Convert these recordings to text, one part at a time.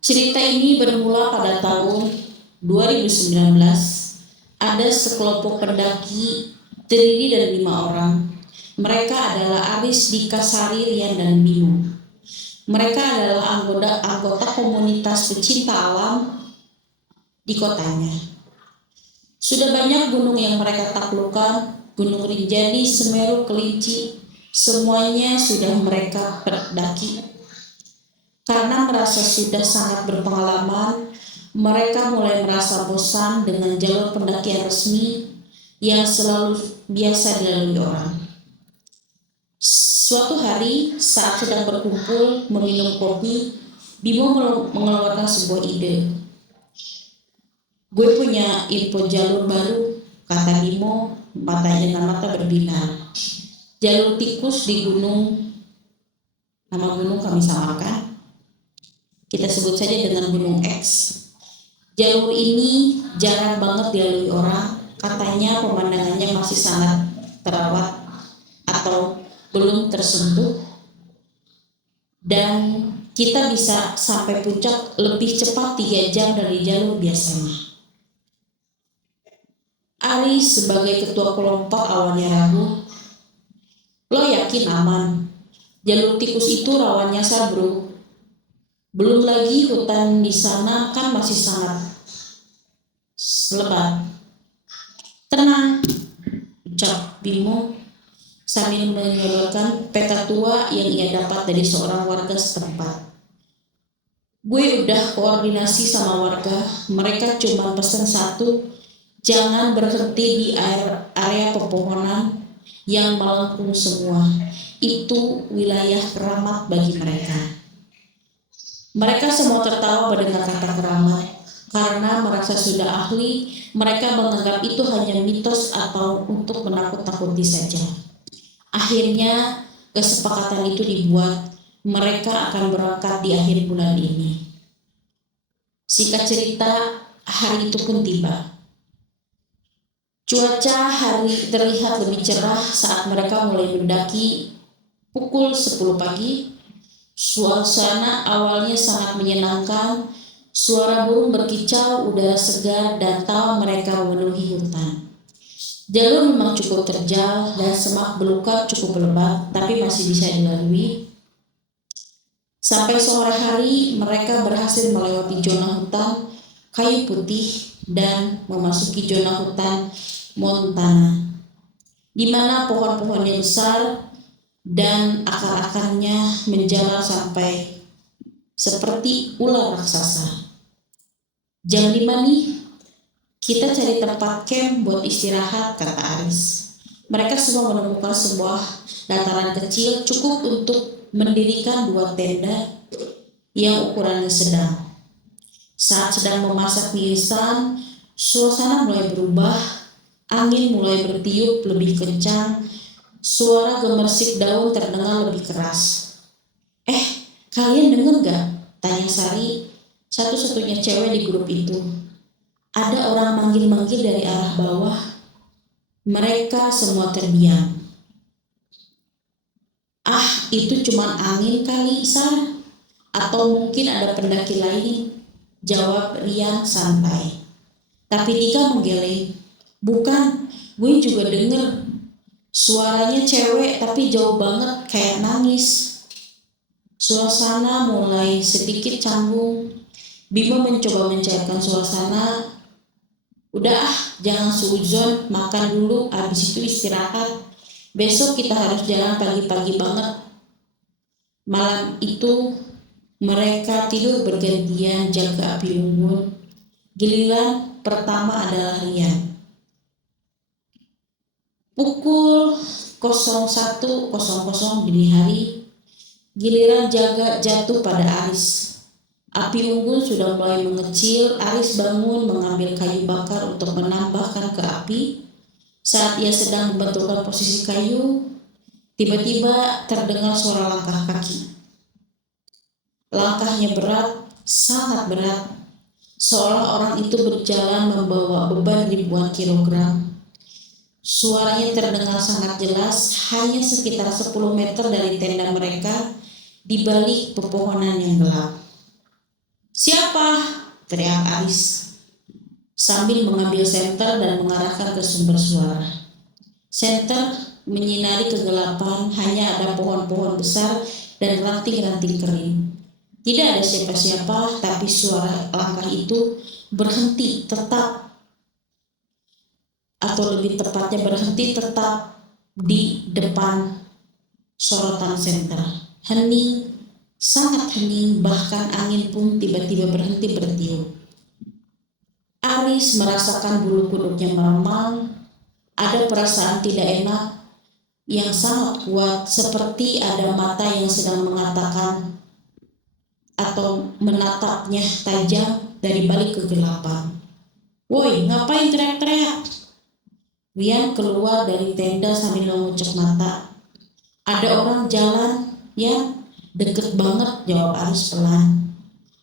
Cerita ini bermula pada tahun 2019. Ada sekelompok pendaki terdiri dari 5 orang. Mereka adalah Aris, Dika, Sari, Rian, dan Bimo. Mereka adalah anggota komunitas pecinta alam di kotanya. Sudah banyak gunung yang mereka taklukkan, Gunung Rinjani, Semeru, Kelinci, semuanya sudah mereka pendaki. Karena merasa sudah sangat berpengalaman, mereka mulai merasa bosan dengan jalur pendakian resmi yang selalu biasa dilalui orang. Suatu hari, saat sedang berkumpul meminum kopi, Bimo mengeluarkan sebuah ide. Gue punya info jalur baru, kata Bimo, matanya dengan mata berbinar. Jalur tikus di gunung, nama gunung kami samakan. Kita sebut saja dengan Gunung X. Jalur ini jarang banget dilalui orang. Katanya pemandangannya masih sangat terawat atau belum tersentuh. Dan kita bisa sampai puncak lebih cepat 3 jam dari jalur biasanya. Ali sebagai ketua kelompok awalnya ragu. Lo yakin aman? Jalur tikus itu rawan nyasar bro. Belum lagi hutan di sana kan masih sangat lebat. Tenang, ucap Bimo sambil menyodorkan peta tua yang ia dapat dari seorang warga setempat. Gue udah koordinasi sama warga, mereka cuma pesan satu, jangan berhenti di area pepohonan yang melengkung semua. Itu wilayah keramat bagi mereka. Mereka semua tertawa mendengar kata keramat, karena merasa sudah ahli. Mereka menganggap itu hanya mitos atau untuk menakut-nakuti saja. Akhirnya kesepakatan itu dibuat. Mereka akan berangkat di akhir bulan ini. Singkat cerita, hari itu pun tiba. Cuaca hari terlihat lebih cerah saat mereka mulai mendaki. Pukul 10 pagi, suasana awalnya sangat menyenangkan. Suara burung berkicau, udara segar, dan tawa mereka memenuhi hutan. Jalur memang cukup terjal dan semak belukar cukup lebat, tapi masih bisa dilalui. Sampai sore hari, mereka berhasil melewati zona hutan kayu putih dan memasuki zona hutan Montana, di mana pohon-pohonnya besar dan akar-akarnya menjalar sampai seperti ular raksasa. Jam 5 nih, kita cari tempat camp buat istirahat, kata Aris. Mereka semua menemukan sebuah dataran kecil cukup untuk mendirikan 2 tenda yang ukurannya sedang. Saat sedang memasak mie instan, suasana mulai berubah. Angin mulai bertiup lebih kencang. Suara gemersik daun terdengar lebih keras. Kalian dengar gak? Tanya Sari, satu-satunya cewek di grup itu. Ada orang manggil-manggil dari arah bawah. Mereka semua terdiam. Itu cuma angin kali, Sar. Atau mungkin ada pendaki lain, jawab Rian santai. Tapi Dika menggeleng. Bukan, gue juga denger. Suaranya cewek tapi jauh banget, kayak nangis. Suasana mulai sedikit canggung. Bimo mencoba mencairkan suasana. Udah jangan suuzon, makan dulu, abis itu istirahat. Besok kita harus jalan pagi-pagi banget. Malam itu mereka tidur bergantian jaga api unggun. Giliran pertama adalah Rian. Pukul 01.00 dini hari, giliran jaga jatuh pada Aris. Api unggun sudah mulai mengecil. Aris bangun mengambil kayu bakar untuk menambahkan ke api. Saat ia sedang membetulkan posisi kayu, tiba-tiba terdengar suara langkah kaki. Langkahnya berat, sangat berat, seolah orang itu berjalan membawa beban ribuan kilogram. Suaranya terdengar sangat jelas, hanya sekitar 10 meter dari tenda mereka, di balik pepohonan yang gelap. Siapa? Teriak Aris sambil mengambil senter dan mengarahkan ke sumber suara. Senter menyinari kegelapan, hanya ada pohon-pohon besar dan ranting-ranting kering. Tidak ada siapa-siapa, tapi suara langkah itu berhenti tetap, atau lebih tepatnya berhenti tetap di depan sorotan senter. Hening, sangat hening, bahkan angin pun tiba-tiba berhenti bertiup. Aris merasakan bulu kuduknya meremang, ada perasaan tidak enak yang sangat kuat, seperti ada mata yang sedang mengatakan atau menatapnya tajam dari balik kegelapan. Woi, ngapain teriak-teriak? Rian keluar dari tenda sambil mengucek mata. Ada orang jalan, ya? Deket banget, jawab Aris pelan.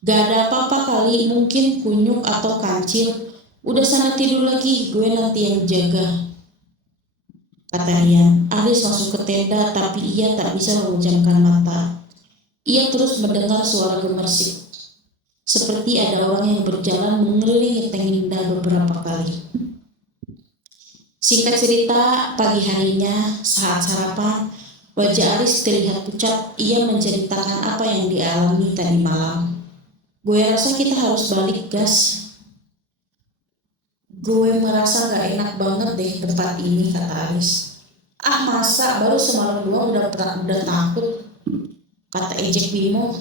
Gak ada apa-apa kali, mungkin kunyuk atau kancil. Udah sana tidur lagi, gue nanti yang jaga, kata Rian. Aris masuk ke tenda, tapi ia tak bisa memejamkan mata. Ia terus mendengar suara gemersik, seperti ada orang yang berjalan mengelilingi tenda beberapa kali. Singkat cerita, pagi harinya saat sarapan, wajah Aris terlihat pucat. Ia menceritakan apa yang dialami tadi malam. Gue rasa kita harus balik, gas. Gue merasa gak enak banget deh tempat ini, kata Aris. Ah masa, baru semalam doang udah takut, kata ejek Bimo.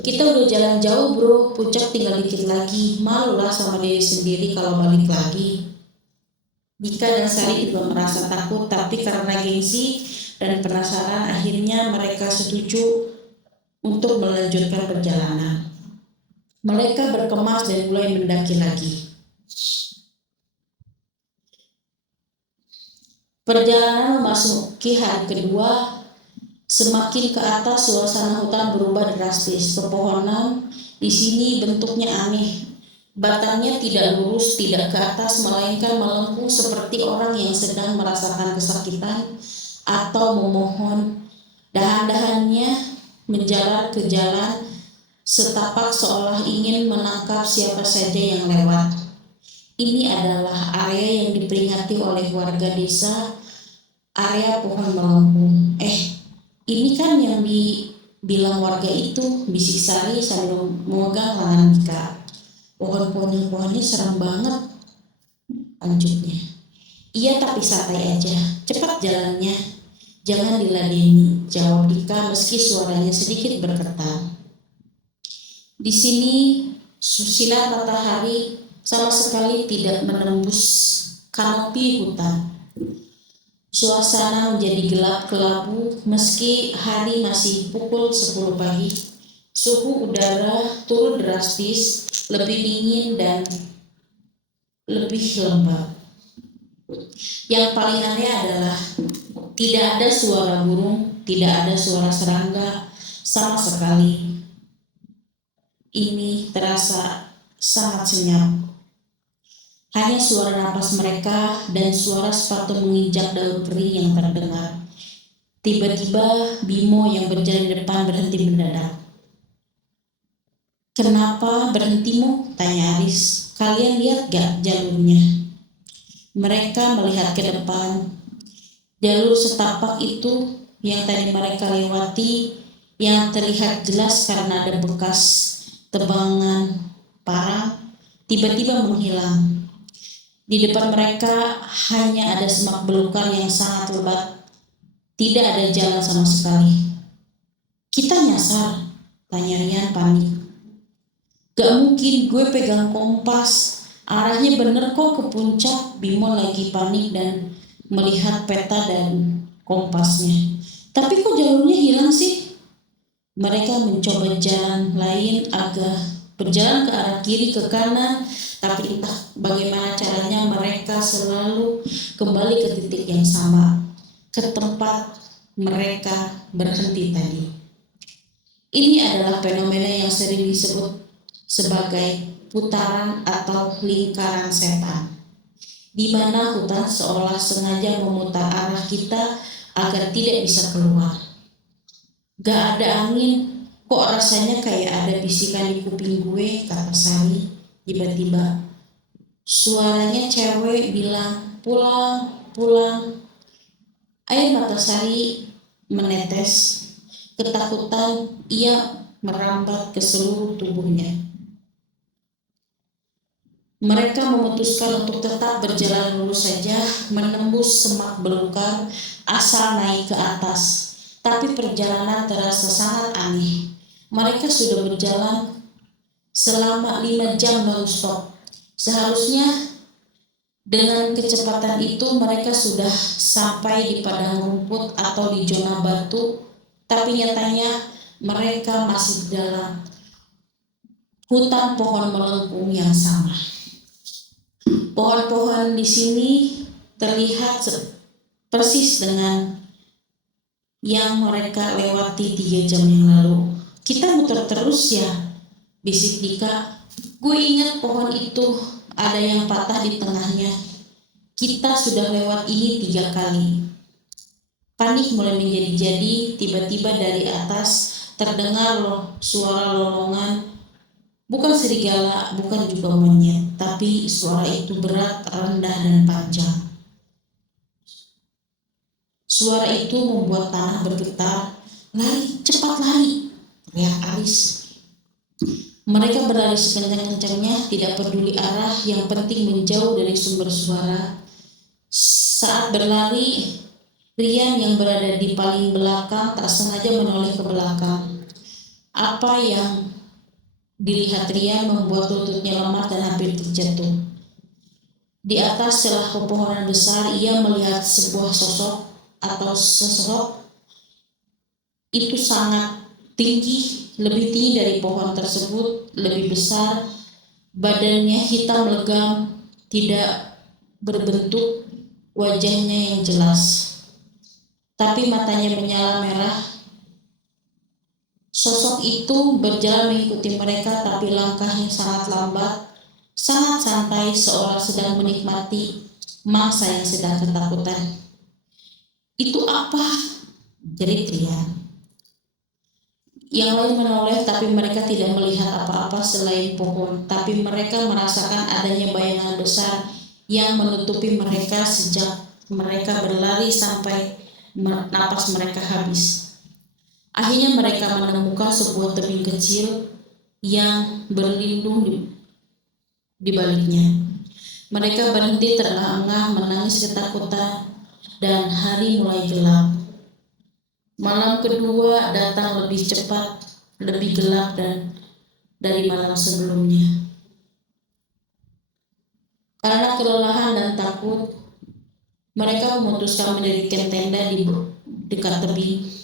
Kita udah jalan jauh bro, puncak tinggal dikit lagi. Malu lah sama diri sendiri kalau balik lagi. Dika dan Sari juga merasa takut, tapi karena gengsi dan penasaran, akhirnya mereka setuju untuk melanjutkan perjalanan. Mereka berkemas dan mulai mendaki lagi. Perjalanan memasuki hari kedua. Semakin ke atas, suasana hutan berubah drastis. Pepohonan di sini bentuknya aneh. Batangnya tidak lurus, tidak ke atas, melainkan melengkung seperti orang yang sedang merasakan kesakitan atau memohon. Dahan-dahannya menjalar ke jalan setapak seolah ingin menangkap siapa saja yang lewat. Ini adalah area yang diperingati oleh warga desa, area pohon melengkung. Ini kan yang dibilang warga itu, bisik Sari sambil memegang lengan Dika. Pohonnya serem banget, lanjutnya. Iya tapi santai aja, cepat jalannya, jangan diladeni, jawab Dika meski suaranya sedikit bergetar. Di sini sinar matahari sama sekali tidak menembus kanopi hutan. Suasana menjadi gelap kelabu meski hari masih pukul 10 pagi. Suhu udara turun drastis, lebih dingin dan lebih lembab. Yang paling aneh adalah tidak ada suara burung, tidak ada suara serangga sama sekali. Ini terasa sangat senyap. Hanya suara napas mereka dan suara sepatu menginjak daun kering yang terdengar. Tiba-tiba Bimo yang berjalan di depan berhenti mendadak. Kenapa berhentimu? Tanya Aris. Kalian lihat gak jalurnya? Mereka melihat ke depan. Jalur setapak itu yang tadi mereka lewati, yang terlihat jelas karena ada bekas tebangan parang, tiba-tiba menghilang. Di depan mereka hanya ada semak belukar yang sangat lebat. Tidak ada jalan sama sekali. Kita nyasar? Tanya Rian panik. Gak mungkin, gue pegang kompas. Arahnya bener kok ke puncak. Bimo lagi panik dan melihat peta dan kompasnya. Tapi kok jalurnya hilang sih? Mereka mencoba jalan lain, agak berjalan ke arah kiri, ke kanan, tapi entah bagaimana caranya mereka selalu kembali ke titik yang sama, ke tempat mereka berhenti tadi. Ini adalah fenomena yang sering disebut sebagai putaran atau lingkaran setan, di mana hutan seolah sengaja memutar arah kita agar tidak bisa keluar. Gak ada angin, Kok rasanya kayak ada bisikan di kuping gue, kata Sari. Tiba-tiba suaranya cewek bilang, pulang, pulang. Air mata Sari menetes. Ketakutan ia merambat ke seluruh tubuhnya. Mereka memutuskan untuk tetap berjalan lurus saja, menembus semak belukar, asal naik ke atas. Tapi perjalanan terasa sangat aneh. Mereka sudah berjalan selama 5 jam non-stop. Seharusnya dengan kecepatan itu mereka sudah sampai di padang rumput atau di zona batu, tapi nyatanya mereka masih di dalam hutan pohon melengkung yang sama. Pohon-pohon di sini terlihat persis dengan yang mereka lewati 3 jam yang lalu. Kita muter terus ya, bisik Dika. Gue ingat pohon itu ada yang patah di tengahnya. Kita sudah lewat ini 3 kali. Panik mulai menjadi-jadi. Tiba-tiba dari atas terdengar suara lolongan. Bukan serigala, bukan juga monyet, tapi suara itu berat, rendah, dan panjang. Suara itu membuat tanah bergetar. Lari, cepat lari, teriak Aris. Mereka berlari sekencang-kencangnya, tidak peduli arah, yang penting menjauh dari sumber suara. Saat berlari, Rian yang berada di paling belakang tak sengaja menoleh ke belakang. Apa yang dilihat Rian membuat lututnya lemah dan hampir terjatuh. Di atas celah pepohonan besar, ia melihat sebuah sosok atau sosok itu sangat tinggi, lebih tinggi dari pohon tersebut, lebih besar, badannya hitam legam, tidak berbentuk, wajahnya yang jelas, tapi matanya menyala merah. Sosok itu berjalan mengikuti mereka, tapi langkahnya sangat lambat, sangat santai, seolah sedang menikmati mangsa yang sedang ketakutan. Itu apa? Jerit Rian. Yang lain menoleh, tapi mereka tidak melihat apa-apa selain pohon, tapi mereka merasakan adanya bayangan besar yang menutupi mereka sejak mereka berlari sampai napas mereka habis. Akhirnya mereka menemukan sebuah tebing kecil yang berlindung di baliknya. Mereka berhenti terengah-engah, menangis ketakutan, dan hari mulai gelap. Malam kedua datang lebih cepat, lebih gelap dari malam sebelumnya. Karena kelelahan dan takut, mereka memutuskan mendirikan tenda di dekat tebing.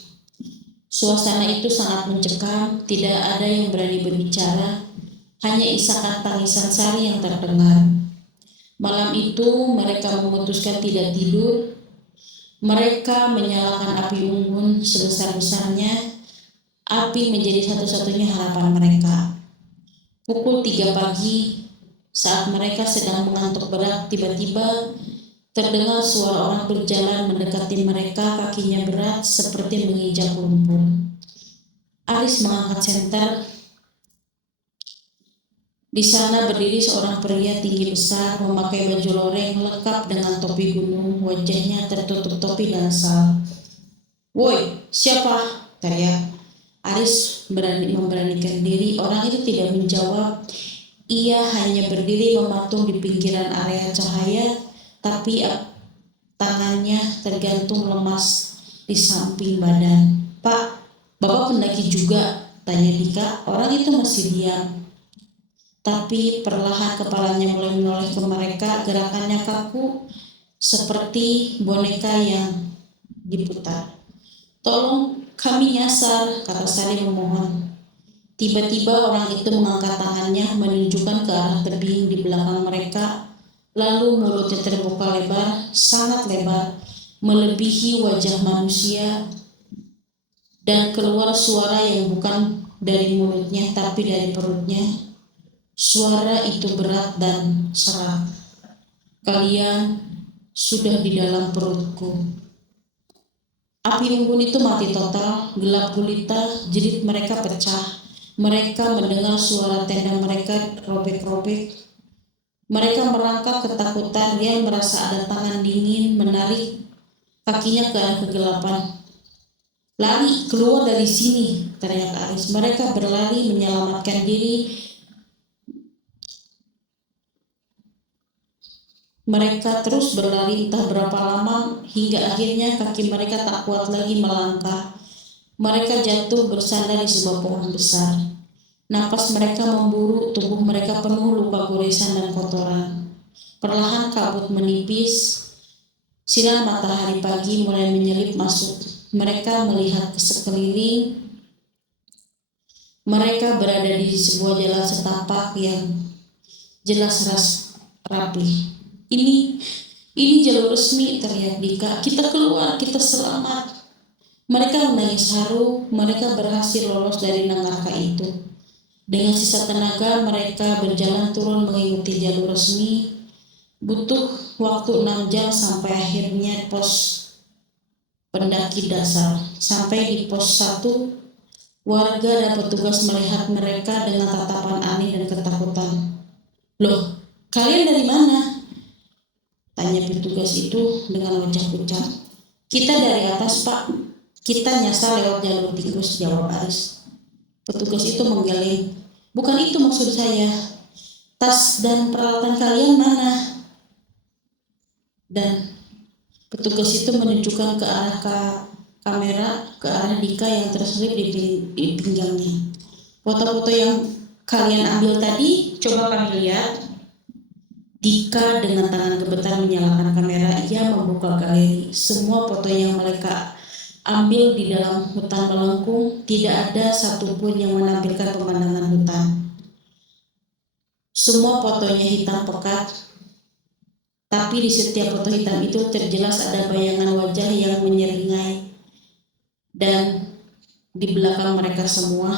Suasana itu sangat mencekam, tidak ada yang berani berbicara, hanya isakan tangisan Sari yang terdengar. Malam itu mereka memutuskan tidak tidur. Mereka menyalakan api unggun sebesar-besarnya. Api menjadi satu-satunya harapan mereka. Pukul 3 pagi, saat mereka sedang mengantuk berat, tiba-tiba terdengar suara orang berjalan mendekati mereka, kakinya berat seperti menginjak lumpur. Aris mengangkat senter. Di sana berdiri seorang pria tinggi besar, memakai baju loreng lengkap dengan topi gunung, wajahnya tertutup topi dan sal. "Woi, siapa?" teriak. Aris memberanikan diri. Orang itu tidak menjawab. Ia hanya berdiri mematung di pinggiran area cahaya, tapi tangannya tergantung lemas di samping badan. "Pak, Bapak pendaki juga?" tanya Dika. Orang itu masih diam, tapi perlahan kepalanya mulai menoleh ke mereka. Gerakannya kaku, seperti boneka yang diputar. "Tolong, kami nyasar," kata Sari memohon. Tiba-tiba orang itu mengangkat tangannya, menunjukkan ke arah tebing di belakang mereka. Lalu mulutnya terbuka lebar, sangat lebar, melebihi wajah manusia, dan keluar suara yang bukan dari mulutnya tapi dari perutnya. Suara itu berat dan serak. "Kalian sudah di dalam perutku." Api unggun itu mati total, gelap gulita, jerit mereka pecah. Mereka mendengar suara tenda mereka robek-robek. Mereka merangkak ketakutan, dia merasa ada tangan dingin menarik kakinya ke arah kegelapan. Lari, keluar dari sini, teriak Aris. Mereka berlari menyelamatkan diri. Mereka terus berlari entah berapa lama hingga akhirnya kaki mereka tak kuat lagi melangkah. Mereka jatuh bersandar di sebuah pohon besar. Napas mereka memburu, tubuh mereka penuh luka goresan dan kotoran. Perlahan kabut menipis, sinar matahari pagi mulai menyelip masuk. Mereka melihat ke sekeliling. Mereka berada di sebuah jalan setapak yang jelas rapi. Ini jalur resmi, teriak Dika. Kita keluar, kita selamat. Mereka menangis haru, mereka berhasil lolos dari nangaka itu. Dengan sisa tenaga, mereka berjalan turun mengikuti jalur resmi. Butuh waktu 6 jam sampai akhirnya pos pendaki dasar. Sampai di pos 1, warga dan petugas melihat mereka dengan tatapan aneh dan ketakutan. Loh, kalian dari mana? Tanya petugas itu dengan wajah pucat. Kita dari atas, Pak. Kita nyasar lewat jalur tikus, jawab Aris. Petugas itu menggeleng. Bukan itu maksud saya. Tas dan peralatan kalian mana? Dan petugas itu menunjukkan ke arah kamera, ke arah Dika yang terselip di pinggangnya. Foto-foto yang kalian ambil tadi, coba kami lihat. Dika dengan tangan gemetar menyalakan kamera. Ia membuka galeri. Semua foto yang mereka ambil di dalam hutan melengkung, tidak ada satupun yang menampilkan pemandangan hutan. Semua fotonya hitam pekat, tapi di setiap foto hitam itu terjelas ada bayangan wajah yang menyeringai. Dan di belakang mereka semua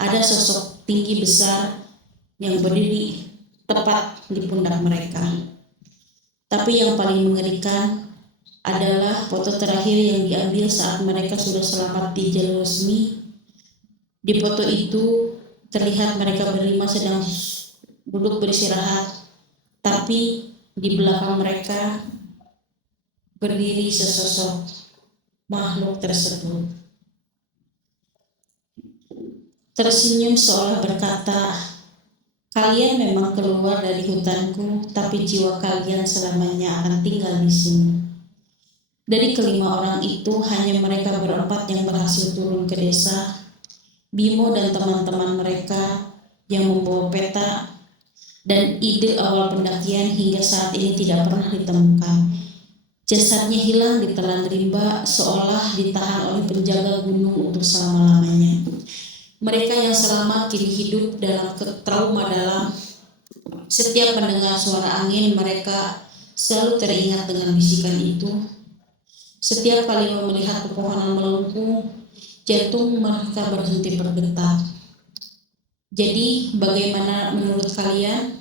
ada sosok tinggi besar yang berdiri tepat di pundak mereka. Tapi yang paling mengerikan adalah foto terakhir yang diambil saat mereka sudah selamat di jalur resmi. Di foto itu terlihat mereka berlima sedang duduk beristirahat, tapi di belakang mereka berdiri sesosok makhluk tersebut. Tersenyum seolah berkata, kalian memang keluar dari hutanku, tapi jiwa kalian selamanya akan tinggal di sini. Dari kelima orang itu, hanya mereka berempat yang berhasil turun ke desa. Bimo dan teman-teman mereka yang membawa peta dan ide awal pendakian hingga saat ini tidak pernah ditemukan. Jasadnya hilang ditelan rimba, seolah ditahan oleh penjaga gunung untuk selama-lamanya. Mereka yang selamat kini hidup dalam trauma dalam. Setiap mendengar suara angin, mereka selalu teringat dengan bisikan itu. Setiap kali melihat pepohonan melengkung, jantung mereka berhenti berdetak. Jadi, bagaimana menurut kalian?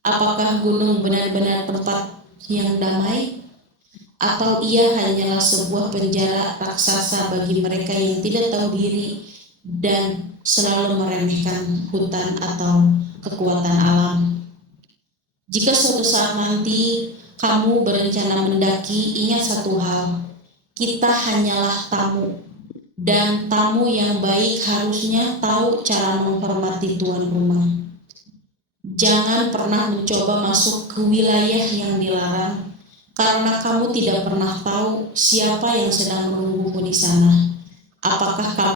Apakah gunung benar-benar tempat yang damai? Atau ia hanyalah sebuah penjara raksasa bagi mereka yang tidak tahu diri dan selalu meremehkan hutan atau kekuatan alam? Jika suatu saat nanti kamu berencana mendaki, ingat satu hal, kita hanyalah tamu, dan tamu yang baik harusnya tahu cara menghormati tuan rumah. Jangan pernah mencoba masuk ke wilayah yang dilarang, karena kamu tidak pernah tahu siapa yang sedang menunggumu di sana. Apakah kamu